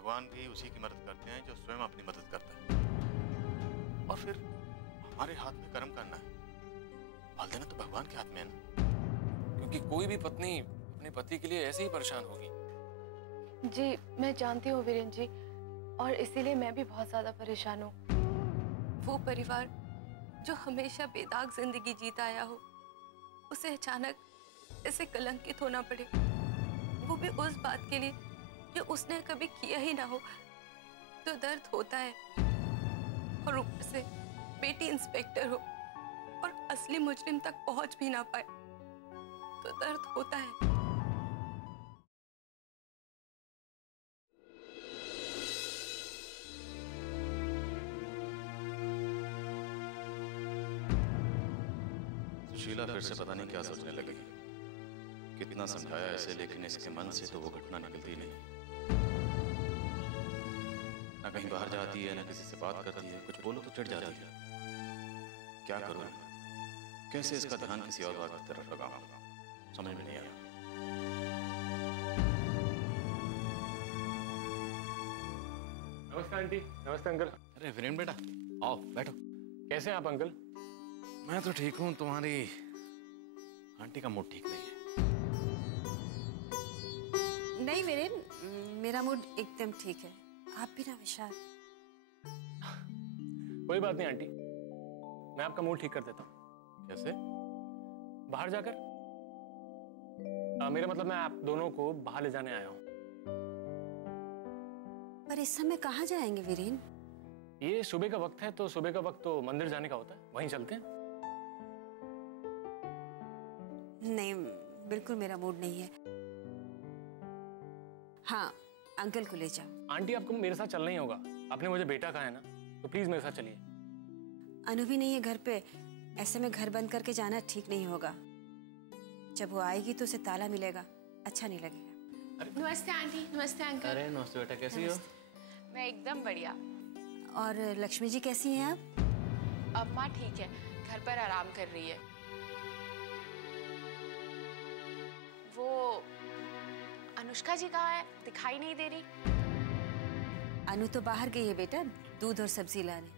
भगवान भी उसी की मदद करते हैं जो स्वयं अपनी मदद करता है। और फिर हमारे हाथ में कर्म करना है, फल देना तो भगवान के हाथ में है ना। क्योंकि कोई भी पत्नी अपने पति के लिए ऐसे ही परेशान होगी। जी मैं जानती हूँ वीरेन जी, और इसीलिए मैं भी बहुत ज्यादा परेशान हूँ। वो परिवार जो हमेशा बेदाग जिंदगी जीता आया हो, उसे अचानक ऐसे कलंकित होना पड़े, वो भी उस बात के लिए जो उसने कभी किया ही ना हो, तो दर्द होता है। और ऊपर से बेटी इंस्पेक्टर हो और असली मुजरिम तक पहुंच भी ना पाए, तो दर्द होता है। सुशीला फिर से पता नहीं क्या सोचने लगेगी। कितना समझाया इसे, लेकिन इसके मन से तो वो घटना निकलती नहीं। ना कहीं बाहर जाती है, ना किसी से बात करती है, कुछ बोलो तो चिढ़ जाती है। क्या करूं, कैसे इसका ध्यान किसी और बात की तरफ लगाऊं, समझ में नहीं आया। नमस्ते आंटी। नमस्ते अंकल। अरे वीरेन बेटा, आओ बैठो। कैसे हैं आप अंकल? मैं तो ठीक हूँ, तुम्हारी आंटी का मूड ठीक नहीं है। नहीं वीरेन, मेरा मूड एकदम ठीक है। आप भी ना विशाल। कोई बात नहीं आंटी, मैं आपका मूड ठीक कर देता हूँ। कैसे? बाहर जाकर? मेरा मतलब मैं आप दोनों को बाहर ले जाने आया हूँ। पर इस समय कहाँ जाएंगे वीरेन? ये सुबह का वक्त है, तो सुबह का वक्त तो मंदिर जाने का होता है, वहीं चलते हैं। नहीं, बिल्कुल मेरा मूड नहीं है। हाँ, अंकल को ले जाओ। आंटी आपको मेरे साथ चलना ही होगा, आपने मुझे बेटा कहा है ना, तो प्लीज मेरे साथ चलिए। अनु भी नहीं है घर पे, ऐसे में घर बंद करके जाना ठीक नहीं होगा। जब वो आएगी तो उसे ताला मिलेगा, अच्छा नहीं लगेगा। नमस्ते आंटी। नमस्ते अंकल। अरे नमस्ते बेटा, कैसी हो? मैं एकदम बढ़िया। और लक्ष्मी जी कैसी हैं आप? अब माँ ठीक है, घर पर आराम कर रही है। वो अनुष्का जी कहाँ है? दिखाई नहीं दे रही। अनु तो बाहर गई है बेटा, दूध और सब्जी लाने।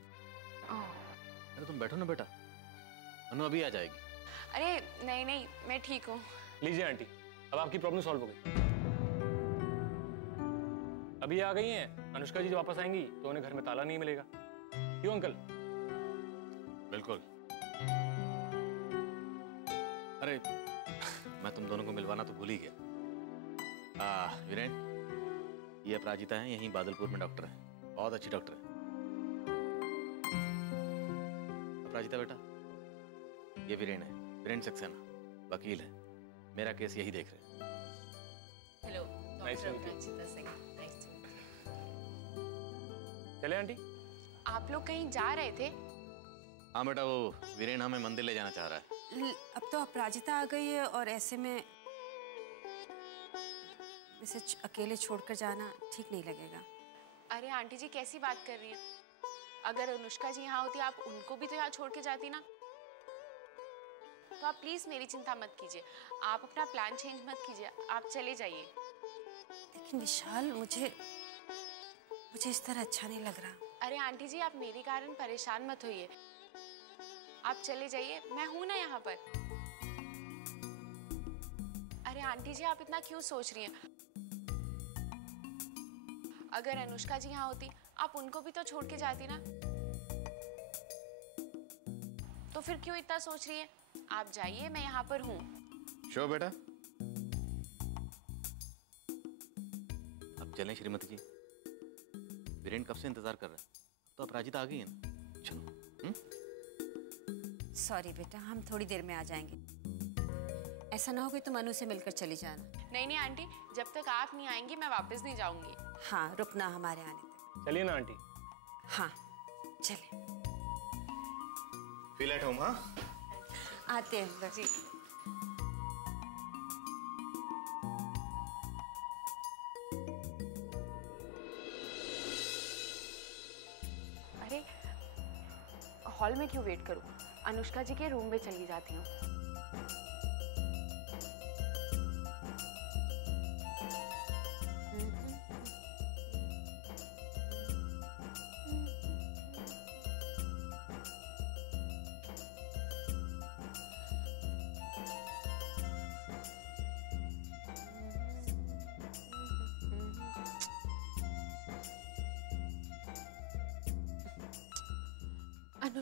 अरे तुम बैठो ना बेटा, अनु अभी आ जाएगी। अरे नहीं नहीं, मैं ठीक हूँ। लीजिए आंटी, अब आपकी प्रॉब्लम सॉल्व हो गई। अभी आ गई हैं, अनुष्का जी जब वापस आएंगी तो उन्हें घर में ताला नहीं मिलेगा। क्यों अंकल? बिल्कुल। अरे मैं तुम दोनों को मिलवाना तो भूल ही गया। वीरेन, ये अपराजिता है, यहीं बादलपुर में डॉक्टर है, बहुत अच्छी डॉक्टर है। अपराजिता बेटा, ये वीरेन है, वीरेन सक्सेना, वकील है, मेरा केस यही देख रहे हैं। Hello Nice doctor to meet you. Aparajita Singh. Nice to meet you. चले आंटी? आप लोग कहीं जा रहे थे? हाँ बेटा, वो वीरेन हमें मंदिर ले जाना चाह रहा है। अब तो अपराजिता आ गई है और ऐसे में इसे अकेले छोड़कर जाना ठीक नहीं लगेगा। अरे आंटी जी कैसी बात कर रही हैं? अगर अनुष्का जी यहाँ होती, आप उनको भी तो यहाँ छोड़ के जाती ना। तो आप प्लीज मेरी चिंता मत कीजिए, आप अपना प्लान चेंज मत कीजिए, आप चले जाइए। लेकिन विशाल, मुझे इस तरह अच्छा नहीं लग रहा। अरे आंटी जी, आप मेरे कारण परेशान मत होइए, आप चले जाइए, मैं हूं ना यहाँ पर। अरे आंटी जी, आप इतना क्यों सोच रही हैं? अगर अनुष्का जी यहाँ होती, आप उनको भी तो छोड़ के जाती ना। तो फिर क्यों इतना सोच रही है? आप जाइए, मैं यहाँ पर हूँ। शो बेटा, अब चलें श्रीमती जी। वीरेन कब से इंतजार कर रहा है, तो अपराजिता आ गई है ना, चलो। सॉरी बेटा, हम थोड़ी देर में आ जाएंगे। ऐसा ना हो कि तुम अनु से मिलकर चली जाना। नहीं नहीं आंटी, जब तक आप नहीं आएंगी मैं वापस नहीं जाऊंगी। हाँ, रुकना हमारे आने तक। चलिए ना आंटी। हाँ चले। Feel at home. हाँ आते हैं जी। अरे हॉल में क्यों वेट करूं? अनुष्का जी के रूम में चली जाती हूँ।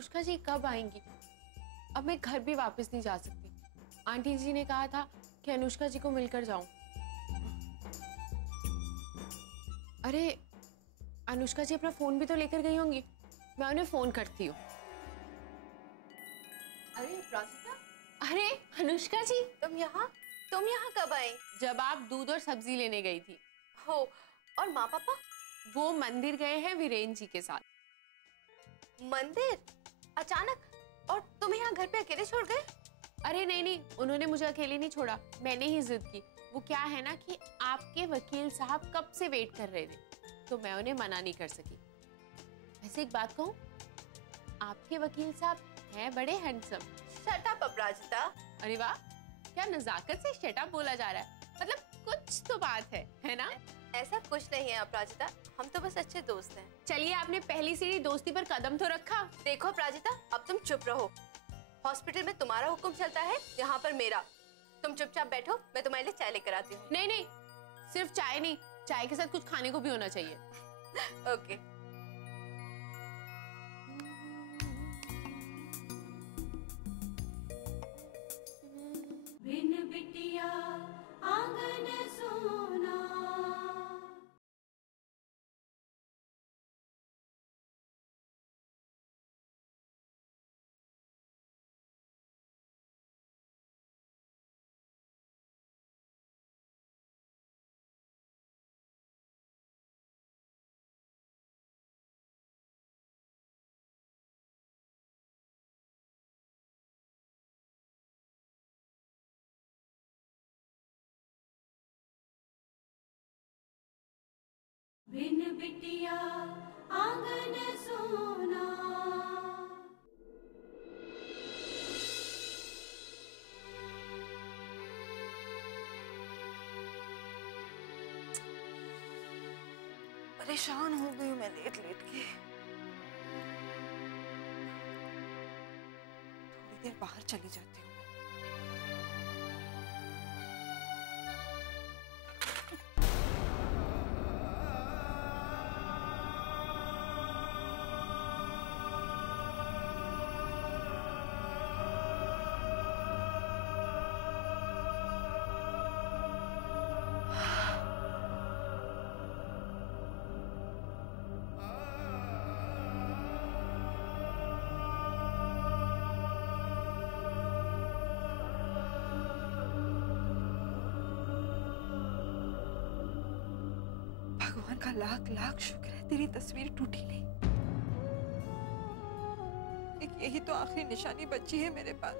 अनुष्का जी कब आएंगी? अब मैं घर भी वापस नहीं जा सकती। आंटी जी ने कहा था कि अनुष्का जी को मिलकर जाऊं। अरे अनुष्का जी अपना फोन भी तो लेकर गई होंगी, मैं उन्हें फोन करती हूँ। अरे प्राचिता, अरे अनुष्का जी, तुम यहाँ कब आई? जब आप दूध और सब्जी लेने गई थी। हो, और माँ पापा? वो मंदिर गए हैं वीरेन जी के साथ। मंदिर? अचानक? और तुम यहाँ घर पे अकेले छोड़ गए? अरे नहीं नहीं, उन्होंने मुझे अकेले नहीं छोड़ा, मैंने ही जिद की। वो क्या है ना कि आपके वकील साहब कब से वेट कर रहे थे, तो मैं उन्हें मना नहीं कर सकी। वैसे एक बात कहूँ, आपके वकील साहब हैं बड़े हैंडसम। शट अप अपराजिता। अरे वाह, क्या नजाकत से शट अप बोला जा रहा है। मतलब कुछ तो बात है ना? ऐसा कुछ नहीं है अपराजिता, हम तो बस अच्छे दोस्त हैं। चलिए, आपने पहली सीढ़ी दोस्ती पर कदम तो रखा। देखो अपराजिता, अब तुम चुप रहो। हॉस्पिटल में तुम्हारा हुक्म चलता है, यहाँ पर मेरा। तुम चुपचाप बैठो, मैं तुम्हारे लिए चाय लेकर आती हूँ। नहीं नहीं, सिर्फ चाय नहीं, चाय के साथ कुछ खाने को भी होना चाहिए। ओके। बिन बिटिया आंगन सोना। बिन बिटिया आंगन सोना। परेशान हो गई हूँ मैं लेट लेट के। थोड़ी देर बाहर चली जाती हूँ। भगवान का लाख लाख शुक्र है तेरी तस्वीर टूटी नहीं। एक यही तो आखिरी निशानी बची है मेरे पास।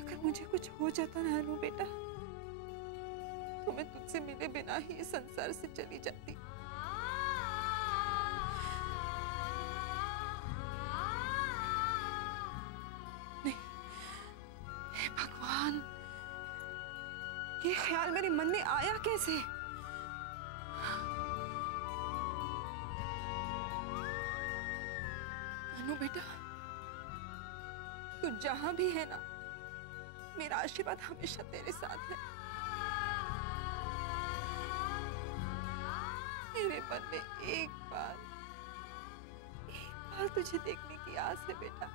अगर मुझे कुछ हो जाता ना अनु बेटा, तो मैं तुझसे मिले बिना ही इस संसार से चली जाती। नहीं, हे भगवान, ये ख्याल मेरे मन में आया कैसे? अनु बेटा, तू जहां भी है ना, मेरा आशीर्वाद हमेशा तेरे साथ है। मेरे मन में एक बार तुझे देखने की आस है बेटा।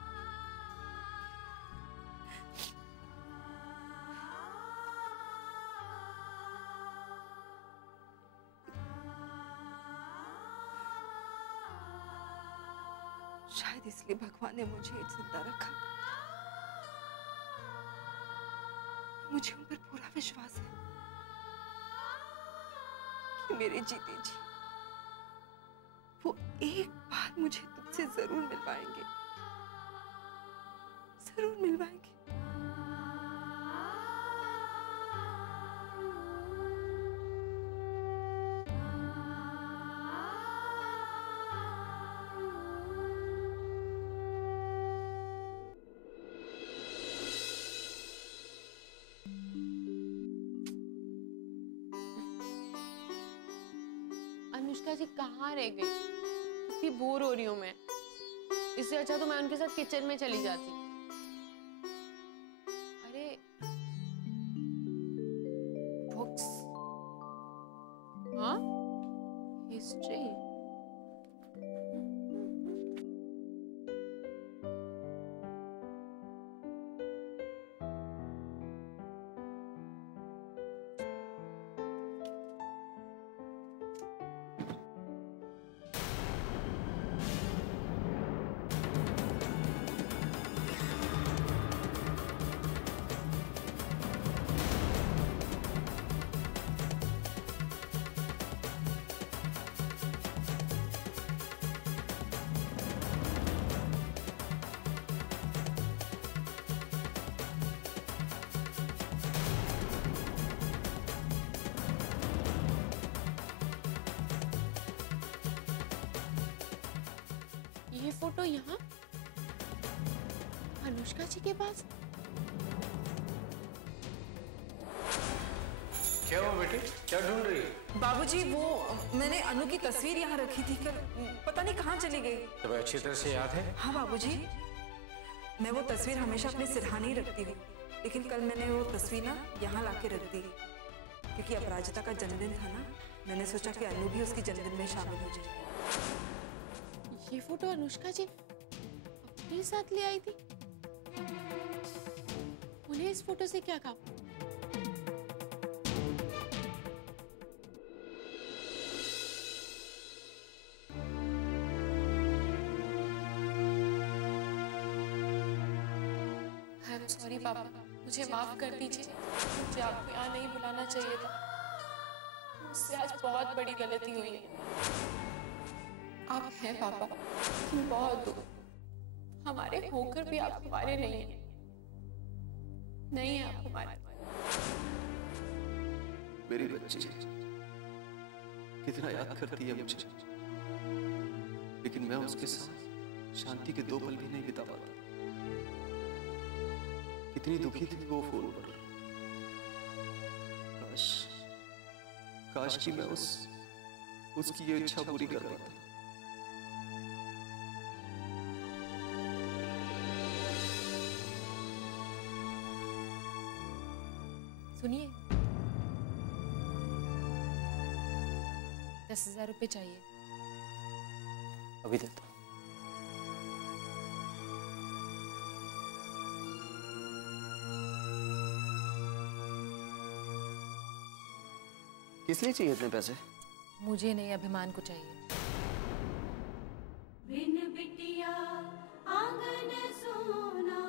शायद इसलिए भगवान ने मुझे जिंदा रखा। मुझे उन पर पूरा विश्वास है कि मेरे जीते जी वो एक बार मुझे तुझसे जरूर मिलवाएंगे, जरूर मिलवाएंगे। अनुष्का जी कहाँ रह गई? कितनी बोर हो रही हूँ मैं। इससे अच्छा तो मैं उनके साथ किचन में चली जाती। अरे बुक्स, हाँ, हिस्ट्री। फोटो यहाँ अनुष्का जी के पास? क्या हुआ बेटे, क्या ढूंढ रही है? बाबूजी, वो मैंने अनु की तस्वीर यहाँ रखी थी, कल पता नहीं कहाँ चली गई। तुम्हें अच्छी तरह से याद है? हाँ बाबूजी, मैं वो तस्वीर हमेशा अपने सिरहाने ही रखती हूँ, लेकिन कल मैंने वो तस्वीर ना यहाँ लाके रख दी क्योंकि अपराजिता का जन्मदिन था ना। मैंने सोचा कि अनु भी उसके जन्मदिन में शामिल हो जाए। ये फोटो अनुष्का जी अपने साथ ले आई थी। उन्हें इस फोटो से क्या काम? सॉरी पापा, मुझे माफ कर दीजिए। मुझे आपको यहाँ नहीं बुलाना चाहिए था। मुझसे आज बहुत बड़ी गलती हुई है। आप हैं पापा, लेकिन बहुत दूर। हमारे होकर भी आप हमारे नहीं हैं। नहीं है आप हमारे। मेरी बच्ची कितना याद करती है मुझे, लेकिन मैं उसके साथ शांति के 2 पल भी नहीं बिता पाता। कितनी दुखी थी वो फोन पर। काश कि मैं उसकी ये इच्छा पूरी कर पाता। सुनिए, 10,000 रुपए चाहिए। अभी देता हूं। किस लिए चाहिए इतने पैसे? मुझे नहीं, अभिमान को चाहिए। बिन बिटिया आंगन सोना।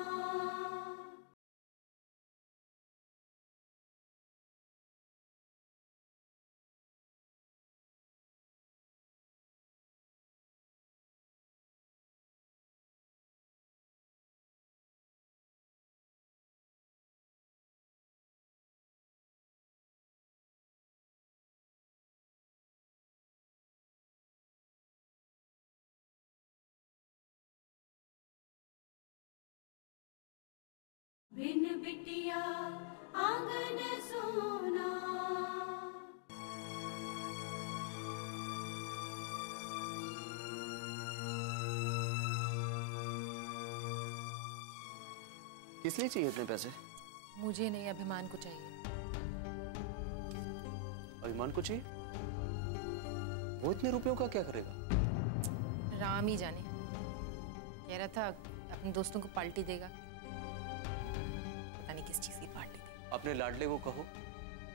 बिन बिटिया आंगन सोना। किस लिए चाहिए इतने पैसे? मुझे नहीं, अभिमान को चाहिए। अभिमान को चाहिए? वो इतने रुपयों का क्या करेगा? राम ही जाने। कह रहा था अपने दोस्तों को पार्टी देगा। पता नहीं किस चीज की पार्टी देगा। अपने लाडले को कहो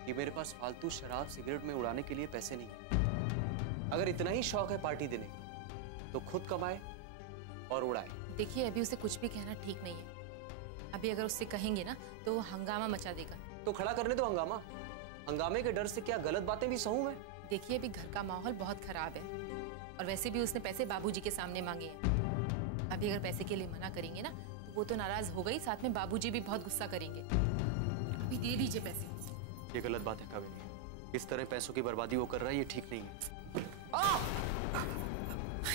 कि मेरे पास फालतू शराब सिगरेट में उड़ाने के लिए पैसे नहीं है। अगर इतना ही शौक है पार्टी देने का तो खुद कमाए और उड़ाए। देखिए, अभी उसे कुछ भी कहना ठीक नहीं है। अभी अगर उससे कहेंगे ना तो वो हंगामा मचा देगा। तो खड़ा करने दो हंगामा। हंगामे के डर से क्या गलत बातें भी सहूं मैं? देखिए, अभी घर का माहौल बहुत खराब है और वैसे भी उसने पैसे बाबूजी के सामने मांगे हैं। अभी अगर पैसे के लिए मना करेंगे ना तो वो तो नाराज हो गई, साथ में बाबूजी भी बहुत गुस्सा करेंगे। अभी दे दीजिए पैसे। ये गलत बात है कावेरी। इस तरह पैसों की बर्बादी वो कर रहा है, ये ठीक नहीं है।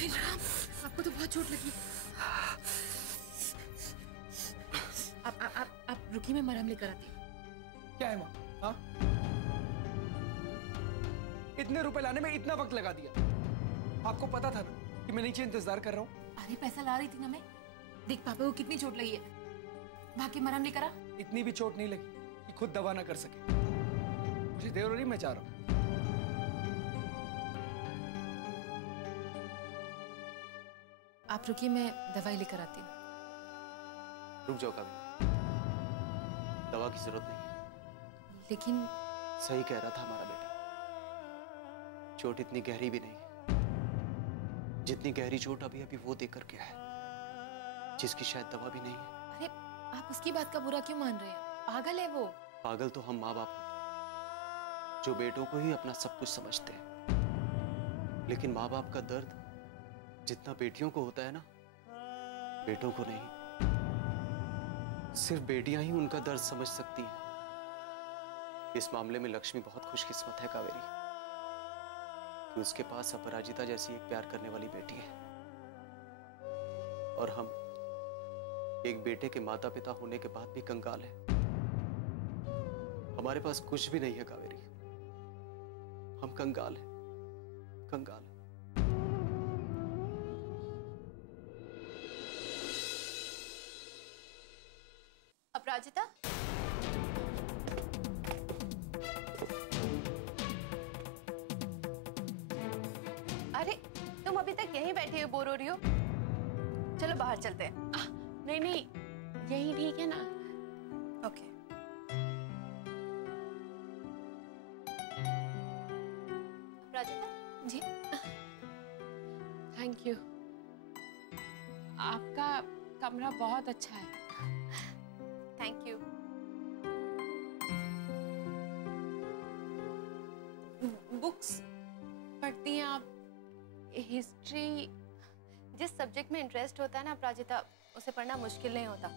राम, आपको तो बहुत चोट लगी। आप रुकिए, मैं मरहम लेकर आती हूँ। क्या है माँ? हाँ? इतने रुपए लाने में इतना वक्त लगा दिया। आपको पता था ना कि मैं नीचे इंतजार कर रहा हूँ। अरे पैसा ला रही थी ना मैं। देख पापा को कितनी चोट लगी है। भाग के मरहम लेकर आ। इतनी भी चोट नहीं लगी कि खुद दवा ना कर सके। मुझे देर हो रही, मैं जा रहा हूँ। आप रुकिए, मैं दवाई लेकर आती हूँ। रुक जाओ कावेरी, दवा की जरूरत नहीं है। लेकिन सही कह रहा था हमारा बेटा। चोट इतनी गहरी भी नहीं है। जितनी गहरी चोट अभी अभी वो देकर गया है, जिसकी शायद दवा भी नहीं है। अरे आप उसकी बात का बुरा क्यों मान रहे हैं? पागल है वो। पागल तो हम माँ बाप होते हैं, जो बेटों को ही अपना सब कुछ समझते हैं। लेकिन माँ बाप का दर्द जितना बेटियों को होता है ना, बेटों को नहीं। सिर्फ बेटियां ही उनका दर्द समझ सकती हैं। इस मामले में लक्ष्मी बहुत खुशकिस्मत है कावेरी कि उसके पास अपराजिता जैसी एक प्यार करने वाली बेटी है। और हम एक बेटे के माता पिता होने के बाद भी कंगाल हैं। हमारे पास कुछ भी नहीं है कावेरी। हम कंगाल हैं, कंगाल। अपराजिता, अरे तुम अभी तक यहीं बैठी हो, बोर हो रही हो? चलो बाहर चलते हैं। नहीं नहीं, यही ठीक है ना। Okay. Aparajita ji, thank you. आपका कमरा बहुत अच्छा है। Thank you. बुक्स पढ़ती हैं आप? हिस्ट्री? जिस सब्जेक्ट में इंटरेस्ट होता है ना अपराजिता, उसे पढ़ना मुश्किल नहीं होता।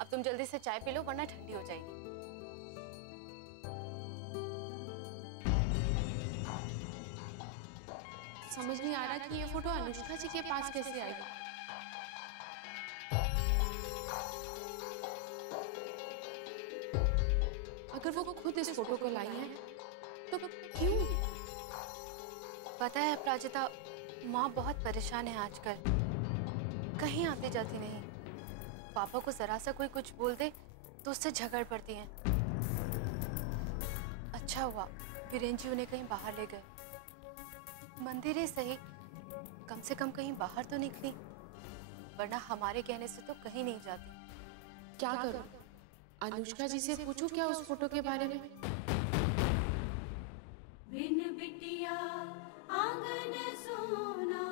अब तुम जल्दी से चाय पी लो वरना ठंडी हो जाएगी। समझ नहीं आ रहा कि ये फोटो अनुष्का जी के पास कैसे आई। अगर वो खुद इस फोटो को लाई है तो क्यों? पता है अपराजिता, माँ बहुत परेशान है आजकल, कहीं आती जाती नहीं। पापा को जरा सा कोई कुछ बोल दे तो उससे झगड़ पड़ती हैं। अच्छा हुआ वीरेन जी उन्हें कहीं बाहर ले गए। मंदिर ही सही, कम से कम कहीं बाहर तो निकली, वरना हमारे कहने से तो कहीं नहीं जाती। क्या करूं? अनुष्का जी से पूछूं क्या उस फोटो के बारे में? बिन बिटिया आंगन सोना।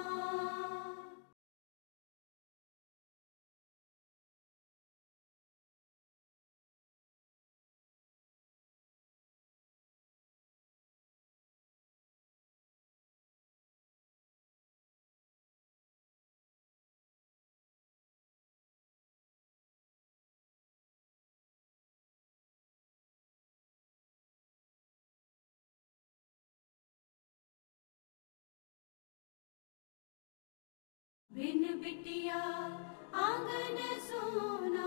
बिन बिटिया आंगन सोना।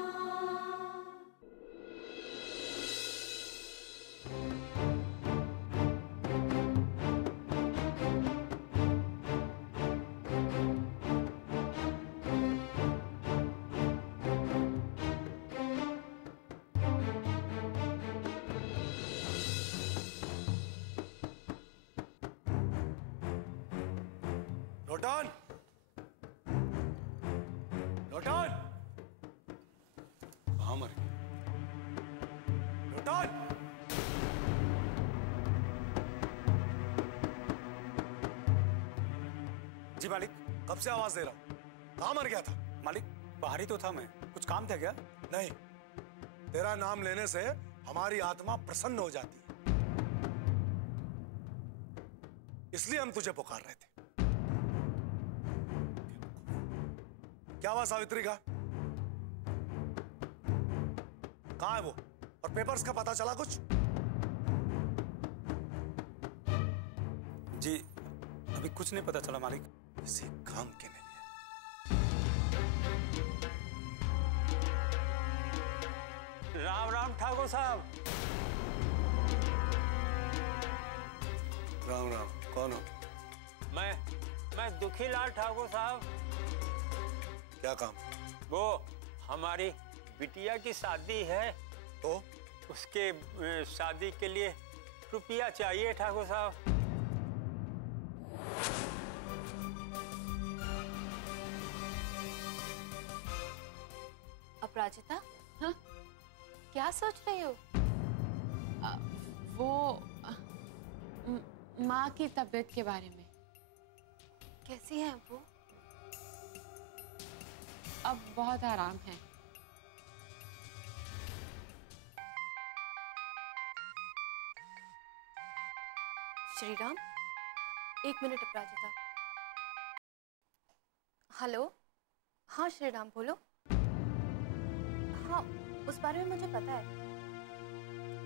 नोटन, नोटन, कहाँ मर गई? नोटन, जी मालिक, कब से आवाज दे रहा हूँ, कहाँ मर गया था? मालिक बाहर ही तो था मैं, कुछ काम था क्या? नहीं, तेरा नाम लेने से हमारी आत्मा प्रसन्न हो जाती है, इसलिए हम तुझे पुकार रहे थे। क्या हुआ सावित्री का? कहाँ है वो? और पेपर्स का पता चला कुछ? जी अभी कुछ नहीं पता चला मालिक। किसी काम के नहीं है। राम राम ठाकुर साहब। राम राम, कौन हो? मैं दुखीलाल ठाकुर साहब। क्या काम? वो हमारी बिटिया की शादी है, तो उसके शादी के लिए रुपया चाहिए ठाकुर साहब। अपराजिता, हाँ? क्या सोच रही हो? वो माँ की तबीयत के बारे में। कैसी है वो? अब बहुत आराम है। श्रीराम, एक मिनट अपराजिता। हेलो, हाँ श्रीराम बोलो। हाँ, उस बारे में मुझे पता है।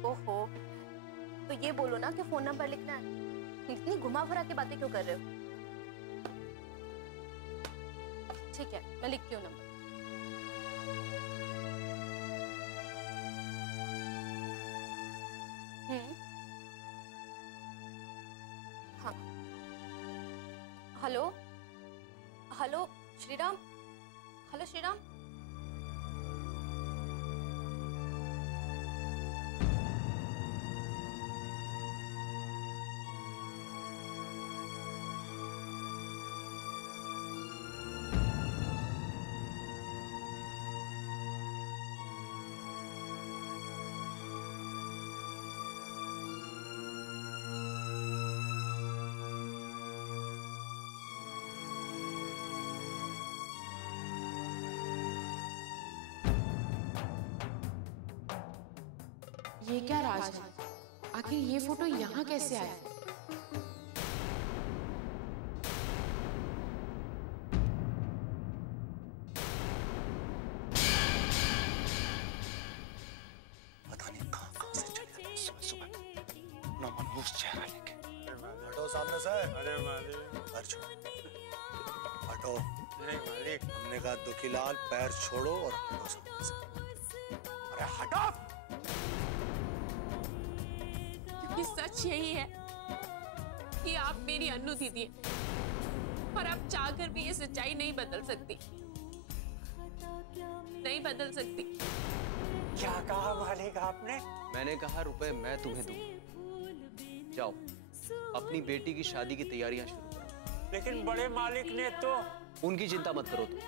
ओहो, तो ये बोलो ना कि फोन नंबर लिखना है। इतनी घुमा फिरा के बातें क्यों कर रहे हो? ठीक है, मैं लिखती हूँ नंबर। हाँ, hello hello Shriram, hello Shriram. ये क्या राज है? आखिर ये फोटो यहाँ कैसे आया? पता नहीं कहाँ से चले सुबह अपना मनहूस चेहरा लेके। हटो सामने से। अरे मालिक। पैर छोड़ो, हटो। नहीं मालिक। हमने कहा दुखीलाल पैर छोड़ो और हटो सामने से। अरे हटो। क्योंकि सच यही है कि आप मेरी अन्नू दीदी हैं और आप चाहकर भी ये सच्चाई नहीं बदल सकती, नहीं बदल सकती। क्या कहा मालिक आपने? मैंने कहा रुपए मैं तुम्हें दूंगा। जाओ अपनी बेटी की शादी की तैयारियां शुरू करो। लेकिन बड़े मालिक ने तो। उनकी चिंता मत करो तुम।